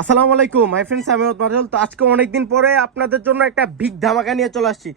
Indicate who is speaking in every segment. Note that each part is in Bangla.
Speaker 1: আসসালামু আলাইকুম মাই ফ্রেন্ডস আমি মাজল তো আজকে অনেকদিন পরে আপনাদের জন্য একটা বিগ ধামাকা নিয়ে চলে আসছি।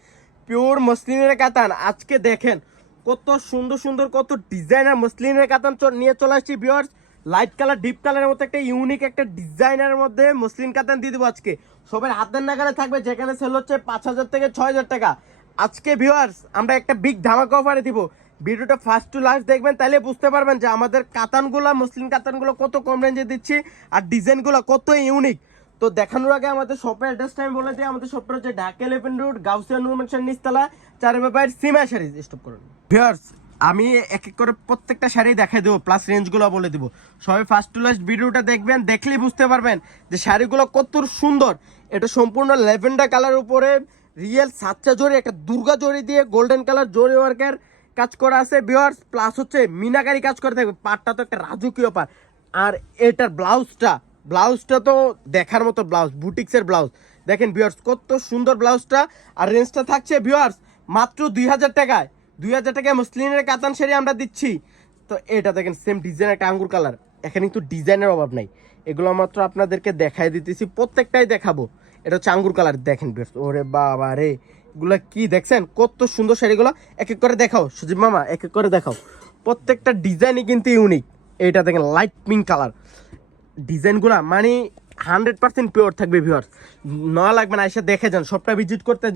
Speaker 1: পিওর মসলিনের কাতান। আজকে দেখেন কত সুন্দর সুন্দর, কত ডিজাইনার মসলিনের কাতান নিয়ে চলে আসছি বিয়ার্স লাইট কালার ডিপ কালারের মতো একটা ইউনিক একটা ডিজাইনের মধ্যে মসলিন কাতান দিয়ে দেবো আজকে। সবার হাতের নাগালে থাকবে, যেখানে সেল হচ্ছে পাঁচ হাজার থেকে ছয় হাজার টাকা। আজকে ভিউয়ার্স আমরা একটা বিগ ধামাকা অফারে দিব। ভিডিওটা ফার্স্ট টু লাস্ট দেখবেন তাহলে বুঝতে পারবেন যে আমাদের কাতানগুলো, মুসলিম কাতানগুলো কত কম রেঞ্জে দিচ্ছি আর ডিজাইনগুলো কত ইউনিক তো দেখানোর আগে আমাদের শপের অ্যাড্রেসটা আমি বলে দিই, আমাদের শপটা হচ্ছে Dhaka elephant road Gausia Noor mansion নিস্তালা চার ব্যাপার সিমা শাড়ি স্টপ করুন। ভিউয়ার্স আমি এক এক করে প্রত্যেকটা শাড়ি দেখাই দেবো প্লাস রেঞ্জগুলো বলে দিব। সবাই ফার্স্ট টু লাস্ট ভিডিওটা দেখবেন, দেখলেই বুঝতে পারবেন যে শাড়িগুলো কত সুন্দর। এটা সম্পূর্ণ ল্যাভেন্ডার কালার উপরে রিয়েল সাতটা জরি, একটা দুর্গা জরি দিয়ে গোল্ডেন কালার জরি ওয়ার্কের কাজ করা আছে বিয়ার্স প্লাস হচ্ছে মিনাকারি কাজ করে থাকবে। পাটটা তো একটা রাজকীয় পাট। আর এটার ব্লাউজটা ব্লাউজটা তো দেখার মতো ব্লাউজ, বুটিক্সের ব্লাউজ। দেখেন বিয়ার্স কত সুন্দর ব্লাউজটা। আর রেঞ্জটা থাকছে বিয়ার্স মাত্র দুই হাজার টাকায়। দুই হাজার টাকায় মুসলিনের কাতান শাড়ি আমরা দিচ্ছি। তো এটা দেখেন সেম ডিজাইন একটা আঙ্গুর কালার এখানে কিন্তু ডিজাইনের অভাব নাই। এগুলো মাত্র আপনাদেরকে দেখাই দিতেছি, প্রত্যেকটাই দেখাবো। এটা হচ্ছে আঙ্গুর কালার দেখেন বিয়ার্স ওরে বাবা রে! এগুলা কি দেখছেন? কত সুন্দর শাড়িগুলো এক এক করে দেখাও। সুজিব মামা এক এক করে দেখাও। প্রত্যেকটা ডিজাইনই কিন্তু ইউনিক এইটা দেখেন লাইট পিঙ্ক কালার ডিজাইনগুলো মানে হান্ড্রেড পার্সেন্ট পিওর থাকবে ভিউয়ার্স ন লাগবে না, এসে দেখে যান। সবটা ভিজিট করতে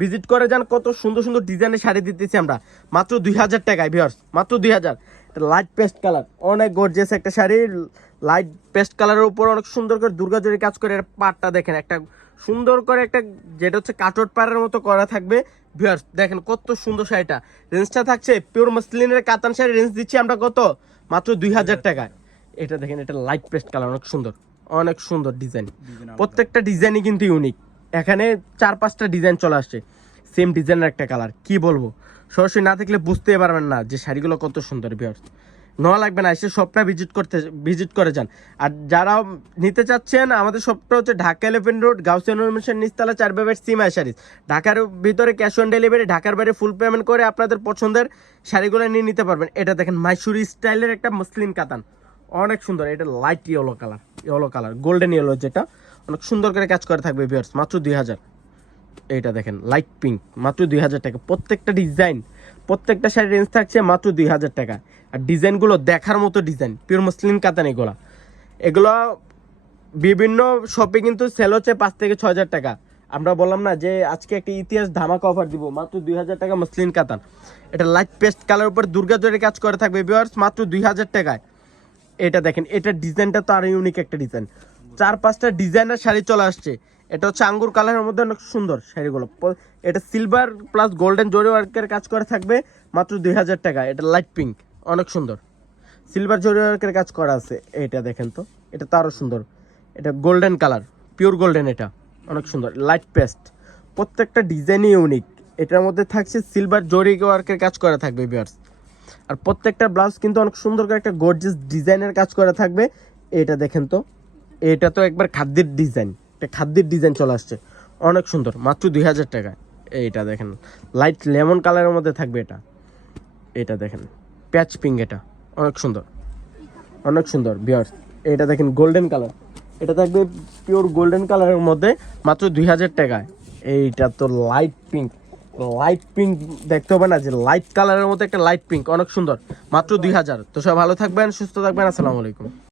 Speaker 1: ভিজিট করে যান। কত সুন্দর সুন্দর ডিজাইনের শাড়ি দিতেছি আমরা। মাত্র দুই হাজার টাকায় ভিউয়ার্স মাত্র দুই হাজার। লাইট পেস্ট কালার অনেক গর্জিয়াস একটা শাড়ি। লাইট পেস্ট কালারের উপর অনেক সুন্দর করে দুর্গাজরি কাজ করে। এর পাটটা দেখেন একটা সুন্দর করে একটা যেটা হচ্ছে কাটট পাড়ের মতো করা থাকবে। ভিউয়ার্স দেখেন কত সুন্দর শাড়িটা। রেঞ্জটা থাকছে পিওর মাসলিনের কাতান শাড়ি। রেঞ্জ দিচ্ছি আমরা কত? মাত্র দুই হাজার টাকায় এটা দেখেন এটা লাইট পেস্ট কালার অনেক সুন্দর। অনেক সুন্দর ডিজাইন প্রত্যেকটা ডিজাইনই কিন্তু ইউনিক এখানে চার পাঁচটা ডিজাইন চলে আসছে। সেম ডিজাইনের একটা কালার কি বলব? সরাসরি না থাকলে বুঝতে পারবেন না যে শাড়িগুলো কত সুন্দর বিয়ার্স নেওয়া লাগবে না, এসে শপটা ভিজিট করতে ভিজিট করে যান। আর যারা নিতে চাচ্ছেন, আমাদের শপটা হচ্ছে Dhaka elephant road Gausia mansion নিস্তালা চার বেবের সিমা শাড়িজ ঢাকার ভিতরে ক্যাশ অন ডেলিভারি ঢাকার বাইরে ফুল পেমেন্ট করে আপনাদের পছন্দের শাড়িগুলো নিয়ে নিতে পারবেন। এটা দেখেন মাইসুরি স্টাইলের একটা মুসলিম কাতান অনেক সুন্দর, এটা light yellow colour yellow colour golden yellow যেটা। অনেক সুন্দর করে কাজ করে থাকবে বিয়ার্স মাত্র দুই হাজার। এইটা দেখেন লাইট পিঙ্ক মাত্র দুই হাজার টাকা। প্রত্যেকটা ডিজাইন প্রত্যেকটা শাড়ির রেঞ্জ থাকছে মাত্র দুই হাজার টাকা। আর ডিজাইনগুলো দেখার মতো ডিজাইন পিওর মুসলিম কাতান এগুলো। এগুলো বিভিন্ন শপে কিন্তু সেল হচ্ছে পাঁচ থেকে ছয় হাজার টাকা। আমরা বললাম না যে আজকে একটা ইতিহাস ধামাকা অফার দিব, মাত্র দুই হাজার টাকা মুসলিম কাতান। এটা লাইট পেস্ট কালার উপর দুর্গা জোরে কাজ করে থাকবে বিয়ার্স মাত্র দুই হাজার টাকায়। এটা দেখেন, এটা ডিজাইনটা তো আরও ইউনিক একটা ডিজাইন চার পাঁচটা ডিজাইনের শাড়ি চলে আসছে। এটা হচ্ছে আঙ্গুর কালারের মধ্যে অনেক সুন্দর শাড়িগুলো। এটা সিলভার প্লাস গোল্ডেন জরি ওয়ার্কের কাজ করে থাকবে, মাত্র দুই হাজার টাকা। এটা লাইট পিঙ্ক অনেক সুন্দর। সিলভার জরি ওয়ার্কের কাজ করা আছে এটা দেখেন তো। এটা তো আরও সুন্দর। এটা গোল্ডেন কালার পিওর গোল্ডেন এটা, অনেক সুন্দর। লাইট পেস্ট প্রত্যেকটা ডিজাইনই ইউনিক এটার মধ্যে থাকছে সিলভার জরি ওয়ার্কের কাজ করা থাকবে বিয়ার্স আর প্রত্যেকটা ব্লাউজ কিন্তু অনেক সুন্দর করে একটা গর্জিয়াস ডিজাইনের কাজ করা থাকবে। এটা দেখেন তো, এটা তো একবার খাদ্যের ডিজাইন এটা খাদ্যের ডিজাইন চলে আসছে। অনেক সুন্দর, মাত্র দুই হাজার টাকা। এইটা দেখেন লাইট লেমন কালারের মধ্যে থাকবে এটা। এটা দেখেন প্যাচ পিঙ্ক এটা। অনেক সুন্দর অনেক সুন্দর বিয়ার্স এটা দেখেন গোল্ডেন কালার এটা থাকবে পিওর গোল্ডেন কালারের মধ্যে, মাত্র দুই হাজার টাকায়। এইটা তো লাইট পিঙ্ক লাইট পিঙ্ক দেখতে হবে না যে লাইট কালারের মধ্যে একটা লাইট পিঙ্ক অনেক সুন্দর, মাত্র দুই হাজার। তো সব ভালো থাকবেন, সুস্থ থাকবেন, আসসালামু আলাইকুম।